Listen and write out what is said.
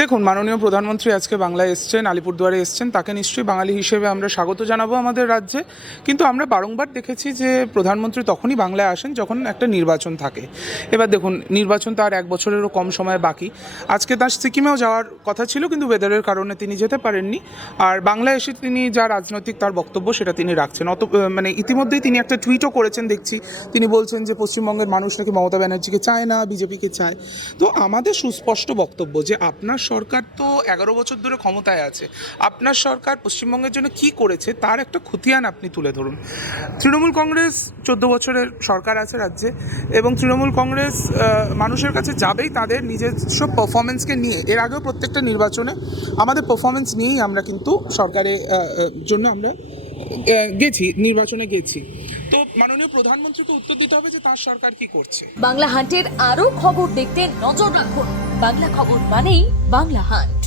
দেখুন, মাননীয় প্রধানমন্ত্রী আজকে বাংলায় এসছেন, আলিপুরদুয়ারে এসছেন, তাকে নিশ্চয়ই বাঙালি হিসেবে আমরা স্বাগত জানাবো আমাদের রাজ্যে। কিন্তু আমরা বারংবার দেখেছি যে প্রধানমন্ত্রী তখনই বাংলায় আসেন যখন একটা নির্বাচন থাকে। এবার দেখুন, নির্বাচন তার 1 বছরেরও কম সময় বাকি। আজকে তার সিকিমেও যাওয়ার কথা ছিল, কিন্তু ওয়েদারের কারণে তিনি যেতে পারেননি। আর বাংলায় এসে তিনি যা রাজনৈতিক তার বক্তব্য সেটা তিনি রাখছেন। ইতিমধ্যেই তিনি একটা টুইটও করেছেন দেখছি। তিনি বলছেন যে পশ্চিমবঙ্গের মানুষ নাকি মমতা ব্যানার্জিকে চায় না, বিজেপিকে চায়। তো আমাদের সুস্পষ্ট বক্তব্য যে আপনার সরকার তো 11 বছর ধরে ক্ষমতায় আছে। আপনার সরকার পশ্চিমবঙ্গের জন্য কি করেছে তার একটা খতিয়ান আপনি তুলে ধরুন। তৃণমূল কংগ্রেস 14 বছরের সরকার আছে রাজ্যে, এবং তৃণমূল কংগ্রেস মানুষের কাছে যাবেই তাদের নিজস্ব পারফরমেন্সকে নিয়ে। এর আগেও প্রত্যেকটা নির্বাচনে আমাদের পারফরমেন্স নিয়েই আমরা কিন্তু সরকারের জন্য আমরা গেছি, নির্বাচনে গেছি। তো মাননীয় প্রধানমন্ত্রীকে উত্তর দিতে হবে যে তার সরকার কি করছে। বাংলা হান্টের আরো খবর দেখতে নজর রাখুন। বাংলা খবর মানেই বাংলা হান্ট।